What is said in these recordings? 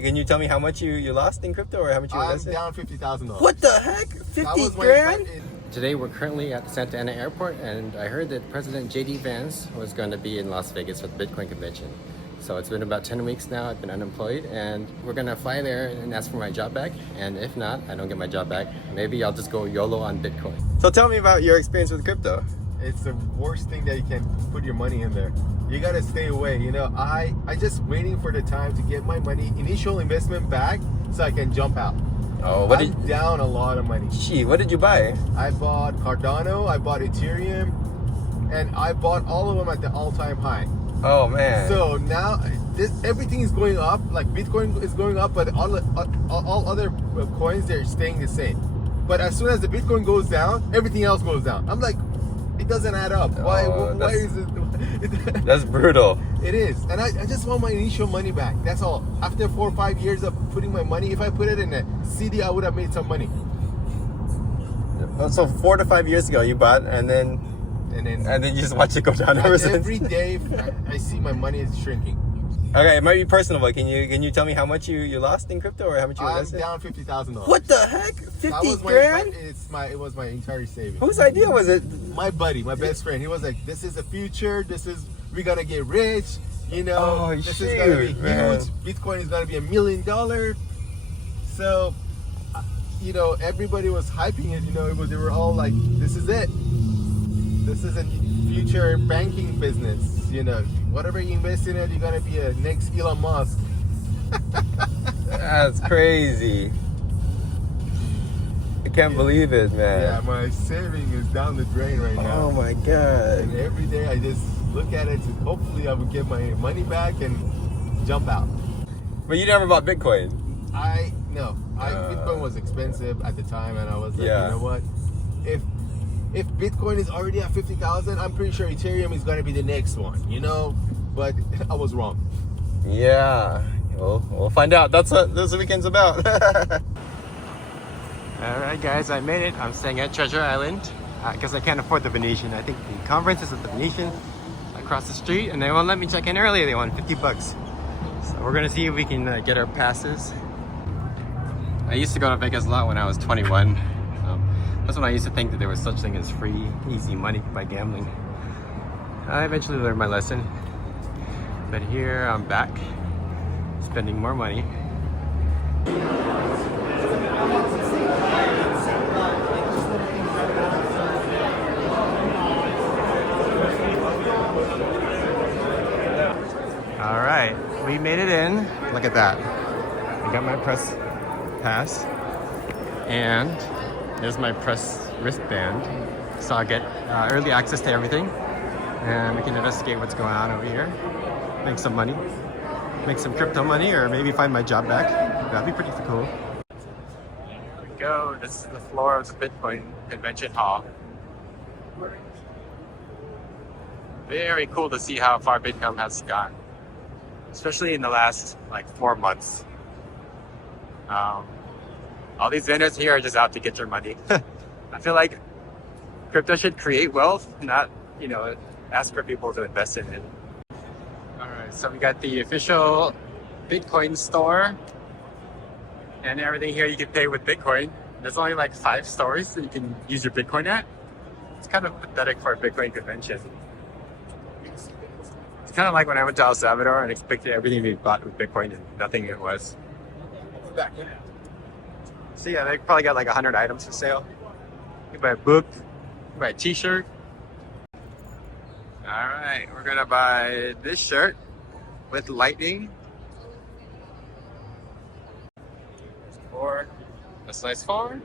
Can you tell me how much you lost in crypto or how much you invested? I'm down $50,000. What the heck? 50 grand? Today we're currently at the Santa Ana airport, and I heard that President Vance was going to be in Las Vegas for the Bitcoin convention. So it's been about 10 weeks now. I've been unemployed, and we're going to fly there and ask for my job back. And if not, I don't get my job back, maybe I'll just go YOLO on Bitcoin. So tell me about your experience with crypto. It's the worst thing that you can put your money in there. You gotta stay away. You know, I just waiting for the time to get my money, initial investment back, so I can jump out. Oh, I'm down a lot of money. Gee, what did you buy? I bought Cardano, I bought Ethereum, and I bought all of them at the all-time high. Oh man. So now everything is going up. Like Bitcoin is going up, but all other coins, they're staying the same. But as soon as the Bitcoin goes down, everything else goes down. I'm like, it doesn't add up. Why is it? That's brutal. It is. And I just want my initial money back. That's all. After 4 or 5 years of putting my money, if I put it in a CD, I would have made some money. So 4 to 5 years ago you bought, and then you just watch it go down ever since. Every day I see my money is shrinking. Okay, it might be personal, but can you tell me how much you lost in crypto or how much you invested? I'm down $50,000. What the heck? 50 grand? It was my entire savings. Whose idea was it? My buddy, my best friend. He was like, "This is the future. We're gonna get rich. You know, this is gonna be huge. Bitcoin is gonna be $1 million." So, you know, everybody was hyping it. You know, they were all like, "This is it. This is a future banking business. You know, whatever you invest in it, you're gonna be a next Elon Musk." That's crazy. I can't believe it, man. Yeah, my saving is down the drain right now. Oh my god. And every day I just look at it, and hopefully I will get my money back and jump out. But you never bought Bitcoin? No. Bitcoin was expensive at the time, and I was like, yeah. You know what? If Bitcoin is already at 50,000, I'm pretty sure Ethereum is going to be the next one, you know? But I was wrong. Yeah. We'll find out. That's what this weekend's about. Alright guys, I made it. I'm staying at Treasure Island because I can't afford the Venetian. I think the conference is at the Venetian across the street, and they won't let me check in early. They want $50. So we're gonna see if we can get our passes. I used to go to Vegas a lot when I was 21. That's when I used to think that there was such thing as free, easy money by gambling. I eventually learned my lesson. But here I'm back, spending more money. All right, we made it in. Look at that. I got my press pass, and there's my press wristband. So I'll get early access to everything, and we can investigate what's going on over here. Make some money, make some crypto money, or maybe find my job back. That'd be pretty cool. Here we go. This is the floor of the Bitcoin convention hall. Very cool to see how far Bitcoin has gone, especially in the last like 4 months. All these vendors here are just out to get your money. I feel like crypto should create wealth, not, you know, ask for people to invest in it. All right, so we got the official Bitcoin store, and everything here you can pay with Bitcoin. There's only like 5 stores that you can use your Bitcoin at. It's kind of pathetic for a Bitcoin convention. It's kind of like when I went to El Salvador and expected everything to be bought with Bitcoin, and nothing it was. So yeah, they probably got like 100 items for sale. You can buy a book, you can buy a t-shirt. All right, we're gonna buy this shirt with lightning. Or a size 4.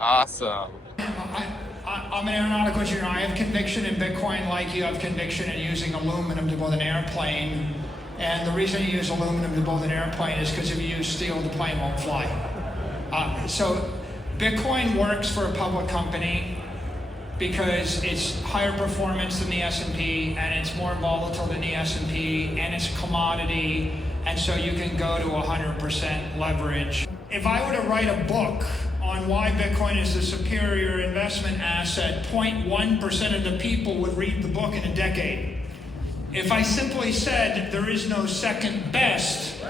Awesome. I'm an aeronautical engineer. I have conviction in Bitcoin like you have conviction in using aluminum to build an airplane. And the reason you use aluminum to build an airplane is because if you use steel, the plane won't fly. So Bitcoin works for a public company because it's higher performance than the S&P, and it's more volatile than the S&P, and it's a commodity, and so you can go to 100% leverage. If I were to write a book on why Bitcoin is the superior investment asset, 0.1% of the people would read the book in a decade. If I simply said there is no second best,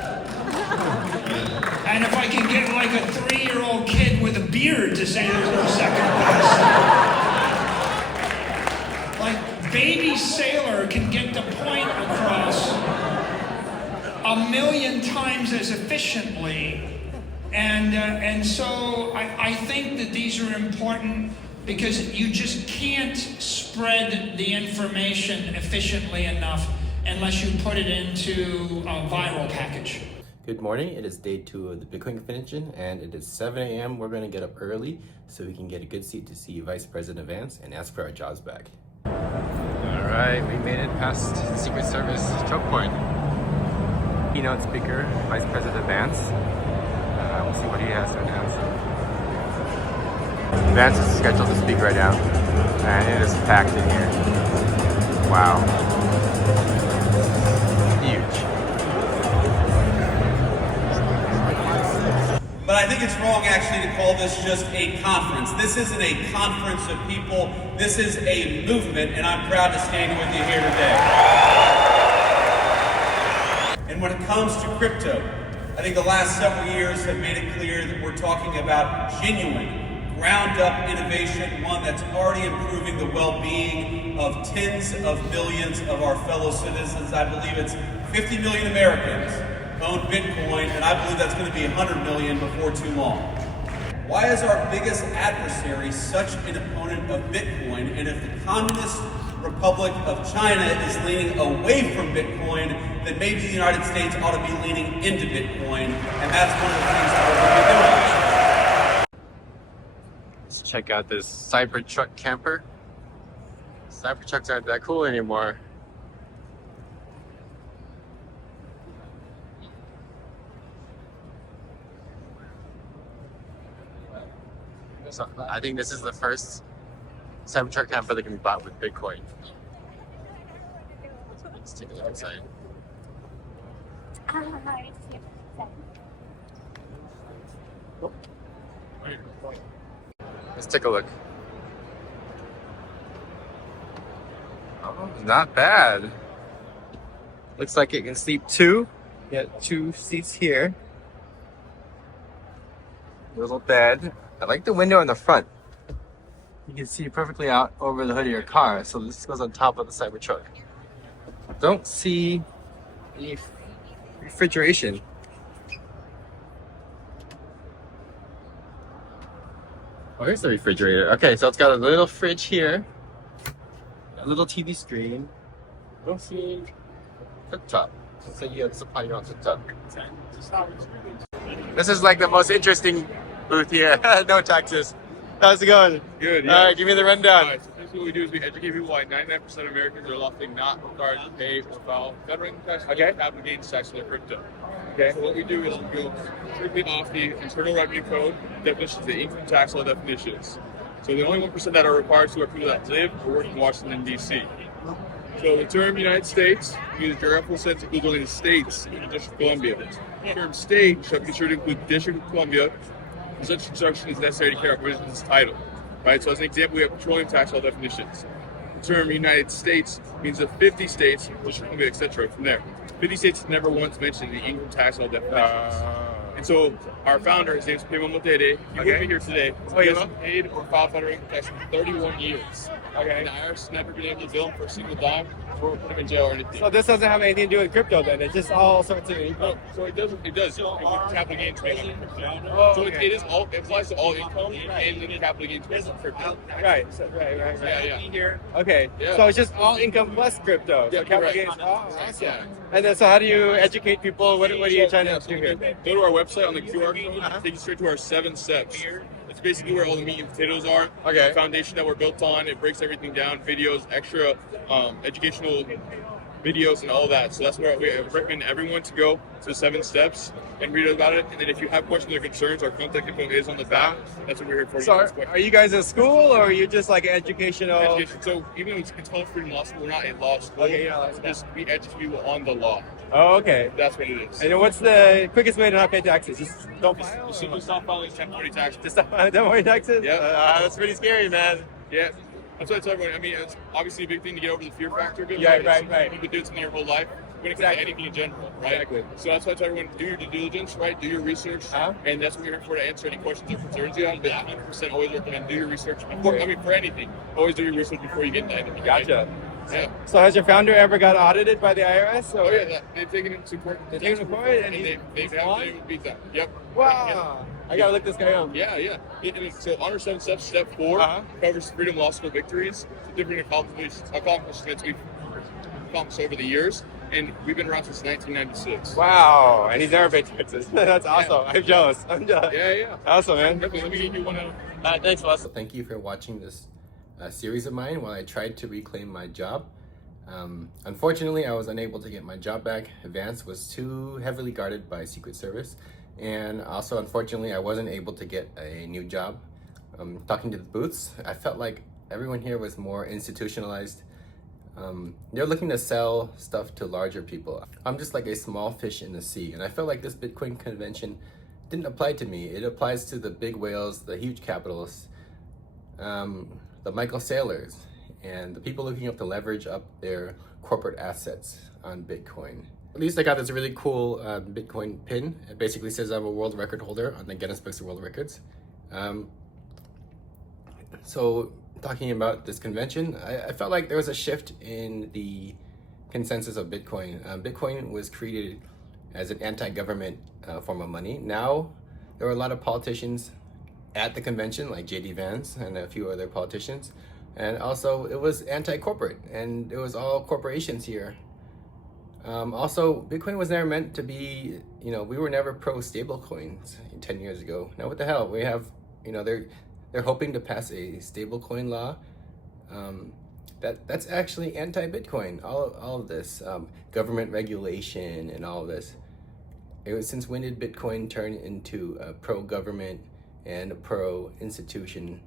a 3-year-old kid with a beard to say there's no second best. Like, baby Saylor can get the point across 1,000,000 times as efficiently. And so I think that these are important because you just can't spread the information efficiently enough unless you put it into a viral package. Good morning. It is day 2 of the Bitcoin convention, and it is 7 a.m. We're going to get up early so we can get a good seat to see Vice President Vance and ask for our jobs back. All right, we made it past Secret Service choke point. Keynote speaker, Vice President Vance. We'll see what he has to announce. Vance is scheduled to speak right now, and it is packed in here. Wow. Huge. But I think it's wrong actually to call this just a conference. This isn't a conference of people. This is a movement, and I'm proud to stand with you here today. And when it comes to crypto, I think the last several years have made it clear that we're talking about genuine, ground-up innovation, one that's already improving the well-being of tens of millions of our fellow citizens. I believe it's 50 million Americans own Bitcoin, and I believe that's going to be 100 million before too long. Why is our biggest adversary such an opponent of Bitcoin? And if the Communist Republic of China is leaning away from Bitcoin, then maybe the United States ought to be leaning into Bitcoin, and that's one of the things that we're going to be doing. Let's check out this Cybertruck camper. Cybertrucks aren't that cool anymore. So I think this is the first Cybertruck camper that can be bought with Bitcoin. Let's take a look inside. Let's take a look. Oh, not bad. Looks like it can sleep 2. You got 2 seats here. Little bed. I like the window in the front. You can see perfectly out over the hood of your car. So this goes on top of the Cybertruck. Don't see any refrigeration. Oh, here's the refrigerator. Okay, so it's got a little fridge here, a little TV screen. I don't see cooktop. So you have to supply your own cooktop. This is like the most interesting booth here. No taxes. How's it going? Good, yeah. All right, give me the rundown. All right, so basically what we do is we educate people why 99% of Americans are lawfully not required to pay or file federal income tax or capital gains tax for their crypto. Okay. So what we do is we go strictly off the Internal Revenue Code definitions, the income tax law definitions. So the only 1% that are required to are people that live or work in Washington, D.C. So the term United States means the geographical sense includes only the states in the District of Columbia. The term state shall be considered to include the District of Columbia. Such construction is necessary to carry out provisions of this title, right? So as an example, we have petroleum tax law definitions. The term United States means the 50 states, etc. From there, 50 states never once mentioned the income tax law definitions. And so our founder, his name is Pimo Motere, he wouldn't be here today. He hasn't paid or filed federal income tax for 31 years. Okay. And the IRS has never been able to bill him for a single dime or put him in jail or anything. So this doesn't have anything to do with crypto then? It's just all sorts of income? So it does. Capital gains made on crypto. Oh, so okay. it applies to all income and then capital gains made on crypto. Right. Yeah. Okay. Yeah. So it's just all income plus crypto. So Yeah, capital correct. gains. Oh, awesome. Yeah. And then so how do you educate people? What are you trying to do here? Go to our website on the QR code, take you straight to our 7 steps. It's basically where all the meat and potatoes are. Okay. The foundation that we're built on. It breaks everything down, videos, extra educational videos and all that. So that's where we recommend everyone to go to 7 steps and read about it. And then if you have questions or concerns, our contact info is on the back. That's what we're here for. So are you guys a school or are you just like educational? Education. So even though it's called Freedom Law School, we're not a law school. Okay, you're not a law school. Just we educate people on the law. Oh, okay. That's what it is. And then what's the quickest way to not pay taxes? Just don't file? You simply stop filing 1040 taxes. Just stop filing taxes? Yeah. That's pretty scary, man. Yeah. That's what I tell everyone. I mean, it's obviously a big thing to get over the fear factor. Yeah, right. You've been doing something your whole life. when it comes to anything in general, right? Exactly. So that's why I tell everyone, do your due diligence, right? Do your research, and that's what we're here for, to answer any questions or concerns you have. But 100% always recommend do your research before, I mean, for anything. Always do your research before you get into anything. Right? Gotcha. Yeah. So has your founder ever got audited by the IRS? Oh yeah, they've taken it to court. They've taken it to court, and they've been able to beat that. Yep. Wow. I gotta look this guy up. Yeah. So Honor 7 Steps, Step 4 covers Freedom Law School victories, different accomplishments we've accomplished over the years, and we've been around since 1996. Wow. And he's never been to Texas. That's awesome. I'm jealous. Yeah. Awesome, man. Definitely, let me get you one of. Thanks, Les. So thank you for watching this series of mine while I tried to reclaim my job. Unfortunately, I was unable to get my job back. Vance was too heavily guarded by Secret Service. And also, unfortunately, I wasn't able to get a new job. Talking to the booths, I felt like everyone here was more institutionalized. They're looking to sell stuff to larger people. I'm just like a small fish in the sea, and I felt like this Bitcoin convention didn't apply to me. It applies to the big whales, the huge capitalists, the Michael Saylors, and the people looking up to leverage up their corporate assets on Bitcoin. At least I got this really cool Bitcoin pin. It basically says I'm a world record holder on the Guinness Books of World Records. So talking about this convention, I felt like there was a shift in the consensus of Bitcoin. Bitcoin was created as an anti-government form of money. Now, there were a lot of politicians at the convention, like J.D. Vance and a few other politicians. And also, it was anti-corporate, and it was all corporations here. Also, Bitcoin was never meant to be, we were never pro stablecoins 10 years ago. Now, what the hell? We have, they're hoping to pass a stablecoin law. That's actually anti-Bitcoin. All of this government regulation and all of this. Since when did Bitcoin turn into a pro-government and a pro-institution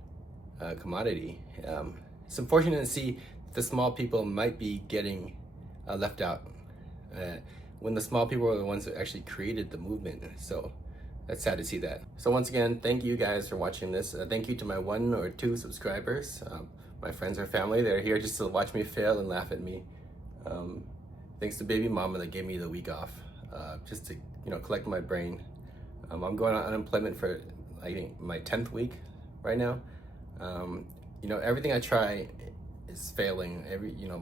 commodity? It's unfortunate to see the small people might be getting left out when the small people are the ones that actually created the movement. So that's sad to see that. So once again, thank you guys for watching this. Thank you to my 1 or 2 subscribers, my friends or family. They're here just to watch me fail and laugh at me. Thanks to baby mama that gave me the week off, just to collect my brain. I'm going on unemployment for I think my 10th week right now. Everything I try is failing.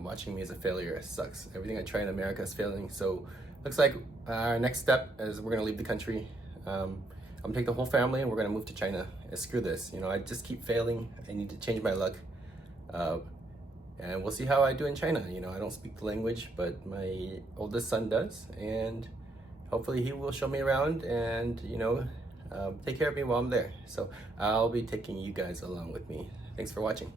Watching me as a failure sucks. Everything I try in America is failing. So looks like our next step is we're gonna leave the country. I'm gonna take the whole family and we're gonna move to China. Screw this. I just keep failing. I need to change my luck. And we'll see how I do in China. I don't speak the language, but my oldest son does, and hopefully he will show me around and take care of me while I'm there. So I'll be taking you guys along with me. Thanks for watching.